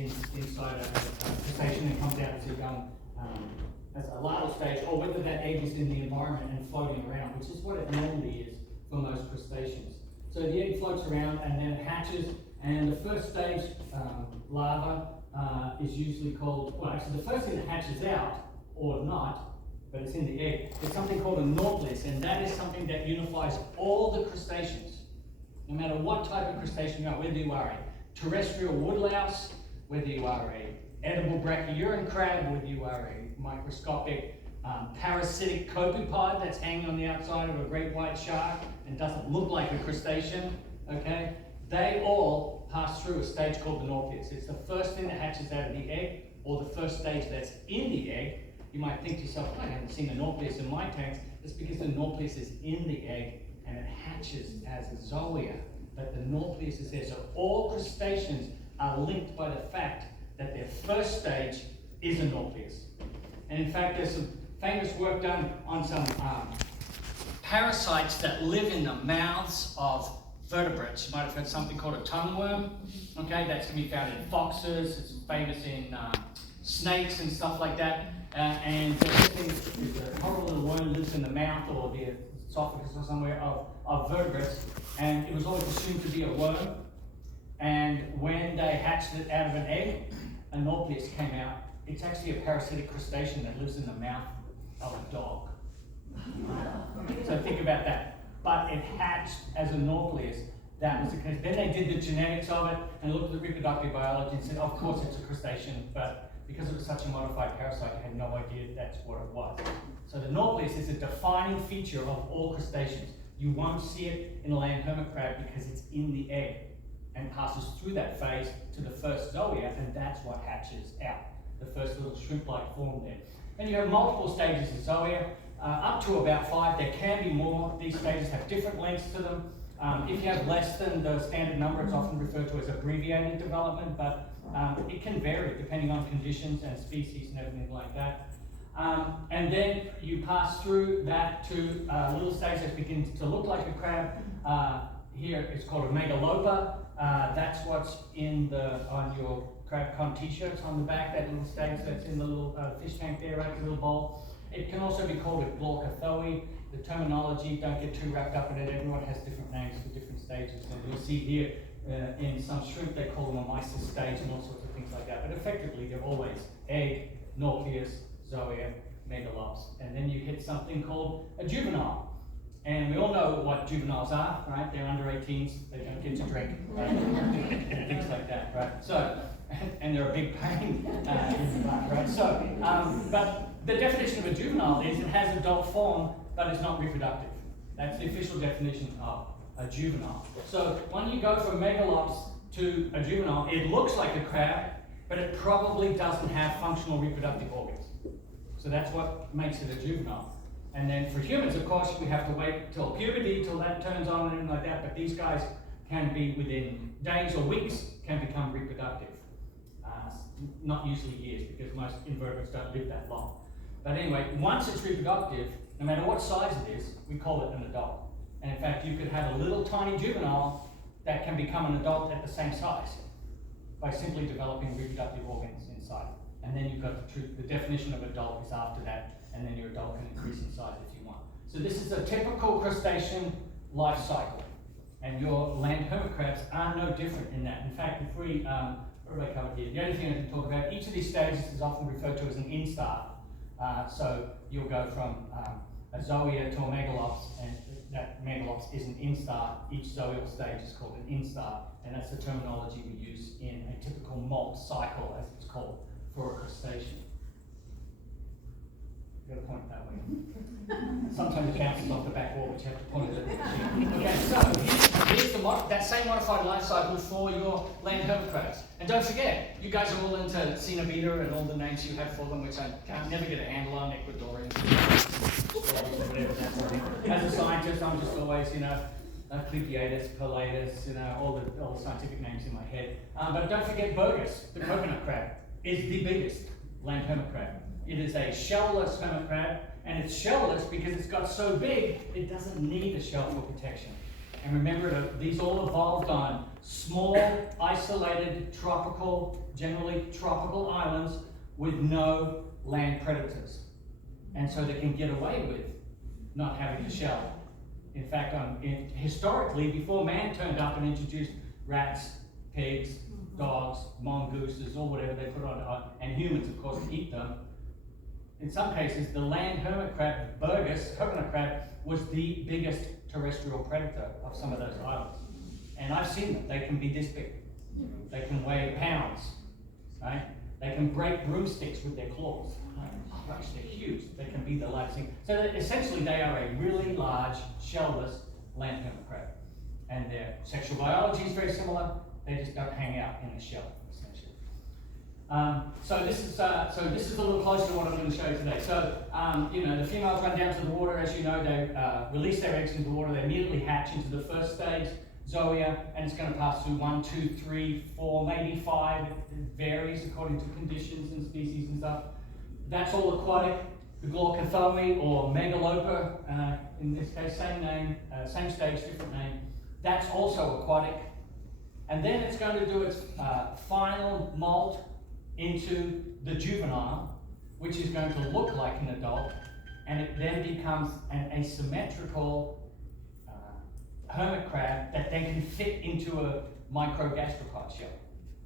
inside a crustacean and comes out as a young, as a larval stage, or whether that egg is in the environment and floating around, which is what it normally is for most crustaceans. So the egg floats around and then it hatches, and the first stage larva is usually called, well actually the first thing that hatches out, or not, but it's in the egg, is something called a nauplius, and that is something that unifies all the crustaceans. No matter what type of crustacean you are, whether you are a terrestrial woodlouse, whether you are a edible brachyuran crab, whether you are a microscopic parasitic copepod that's hanging on the outside of a great white shark and doesn't look like a crustacean, okay? They all pass through a stage called the nauplius. It's the first thing that hatches out of the egg, or the first stage that's in the egg. You might think to yourself, I haven't seen the nauplius in my tanks. It's because the nauplius is in the egg and it hatches as a zoea, but the nauplius is there. So all crustaceans are linked by the fact that their first stage is a nauplius. And in fact, there's some famous work done on some parasites that live in the mouths of vertebrates. You might have heard something called a tongue worm. Okay, that's going to be found in foxes. It's famous in snakes and stuff like that. And this thing is a horrible little worm, lives in the mouth or the esophagus or somewhere of vertebrates. And it was always assumed to be a worm. And when they hatched it out of an egg, a nauplius came out. It's actually a parasitic crustacean that lives in the mouth of a dog. So think about that. But it hatched as a nauplius. That was the case. Then they did the genetics of it and looked at the reproductive biology and said, of course it's a crustacean, but because it was such a modified parasite, you had no idea that's what it was. So the nauplius is a defining feature of all crustaceans. You won't see it in a land hermit crab because it's in the egg and passes through that phase to the first zoea, and that's what hatches out, the first little shrimp-like form there. And you have multiple stages of zoea, up to about 5. There can be more. These stages have different lengths to them. If you have less than the standard number, it's often referred to as abbreviated development, but it can vary depending on conditions and species and everything like that. And then you pass through that to little stage that begins to look like a crab. Here it's called a megalopa. That's what's on your crab-con t-shirts on the back, that little stage that's in the little fish tank there, right, the little bowl. It can also be called a glaucothoe. The terminology, don't get too wrapped up in it. Everyone has different names for different stages. And you'll see here in some shrimp, they call them a mysis stage and all sorts of things like that. But effectively, they're always egg, nauplius, zoea, megalops. And then you hit something called a juvenile. And we all know what juveniles are, right? They're under 18s, they don't get to drink, right? And things like that, right? So, and they're a big pain in the butt, right? So, but the definition of a juvenile is it has adult form, but it's not reproductive. That's the official definition of a juvenile. So when you go from megalops to a juvenile, it looks like a crab, but it probably doesn't have functional reproductive organs. So that's what makes it a juvenile. And then for humans, of course, we have to wait till puberty, till that turns on and anything like that, but these guys can be within days or weeks, can become reproductive. Not usually years, because most invertebrates don't live that long. But anyway, once it's reproductive, no matter what size it is, we call it an adult. And in fact, you could have a little tiny juvenile that can become an adult at the same size by simply developing reproductive organs inside. And then you've got the definition of adult is after that, and then your adult can increase in size if you want. So this is a typical crustacean life cycle. And your land hermit crabs are no different in that. In fact, if we, what have I covered here? The only thing I can talk about, each of these stages is often referred to as an instar. So you'll go from a zoea to a megalops, and that megalops is an instar. Each zoeal stage is called an instar, and that's the terminology we use in a typical molt cycle, as it's called, for a crustacean. You've got to point it that way. Sometimes it bounces off the back wall, but you have to point it at the machine. Okay, so here's that same modified life cycle for your land hermit crabs. And don't forget, you guys are all into Cinebita and all the names you have for them, which I can't never get a handle on, Ecuadorian, whatever that's. As a scientist, I'm just always, Clypeatus, Pilatus, all the scientific names in my head. But don't forget Bogus, the coconut crab, is the biggest land hermit crab. It is a shellless hermit crab, and it's shellless because it's got so big, it doesn't need a shell for protection. And remember, these all evolved on small, isolated, generally tropical islands with no land predators. And so they can get away with not having a shell. In fact, historically, before man turned up and introduced rats, pigs, dogs, mongooses, or whatever they put on, and humans, of course, eat them. In some cases, the land hermit crab, coconut crab, was the biggest terrestrial predator of some of those islands. And I've seen them. They can be this big. They can weigh pounds, right? They can break broomsticks with their claws. Oh gosh, they're huge. They can be the largest thing. So essentially, they are a really large, shellless land hermit crab. And their sexual biology is very similar. They just don't hang out in a shell, essentially. So this is a little closer to what I'm going to show you today. So the females run down to the water. As you know, they release their eggs into the water. They immediately hatch into the first stage, zoea, and it's going to pass through 1, 2, 3, 4, maybe 5. It varies according to conditions and species and stuff. That's all aquatic. The glaucothomi or megalopa, in this case, same name, same stage, different name. That's also aquatic. And then it's going to do its final molt into the juvenile, which is going to look like an adult, and it then becomes an asymmetrical hermit crab that then can fit into a microgastropod shell.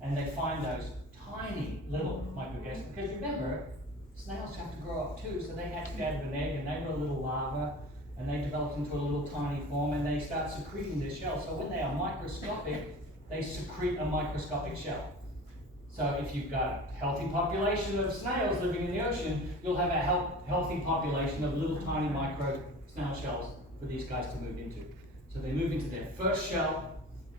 And they find those tiny little microgastropods, because remember, snails have to grow up too, so they hatched out of an egg and they were a little larva, and they developed into a little tiny form, and they start secreting their shell. So when they are microscopic, they secrete a microscopic shell. So if you've got a healthy population of snails living in the ocean, you'll have a healthy population of little tiny micro snail shells for these guys to move into. So they move into their first shell,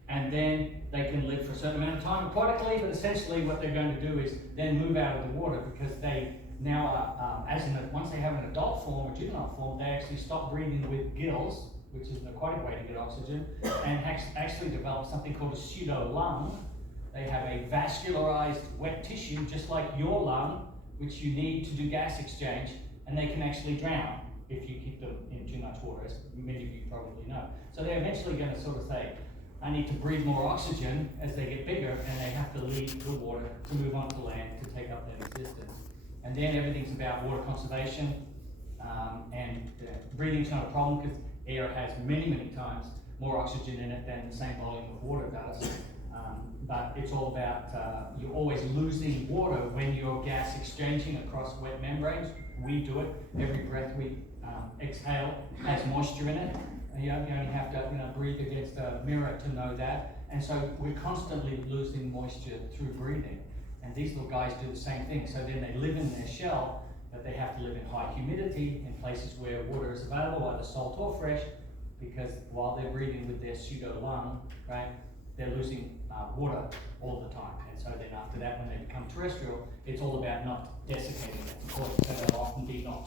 and then they can live for a certain amount of time aquatically, but essentially what they're going to do is then move out of the water, because they now are, once they have an adult form or juvenile form, they actually stop breathing with gills, which is an aquatic way to get oxygen, and actually develop something called a pseudo-lung. They have a vascularized wet tissue, just like your lung, which you need to do gas exchange, and they can actually drown if you keep them in too much water, as many of you probably know. So they're eventually going to sort of say, I need to breathe more oxygen as they get bigger, and they have to leave the water to move onto land to take up their existence. And then everything's about water conservation, and breathing's not a problem because air has many, many times more oxygen in it than the same volume of water does. But it's all about, you're always losing water when you're gas exchanging across wet membranes. We do it. Every breath we exhale has moisture in it. And you only have to breathe against a mirror to know that. And so we're constantly losing moisture through breathing. And these little guys do the same thing. So then they live in their shell, but they have to live in high humidity in places where water is available, either salt or fresh, because while they're breathing with their pseudo-lung, right, they're losing water all the time. And so then after that, when they become terrestrial, it's all about not desiccating it. Of course, they'll often be not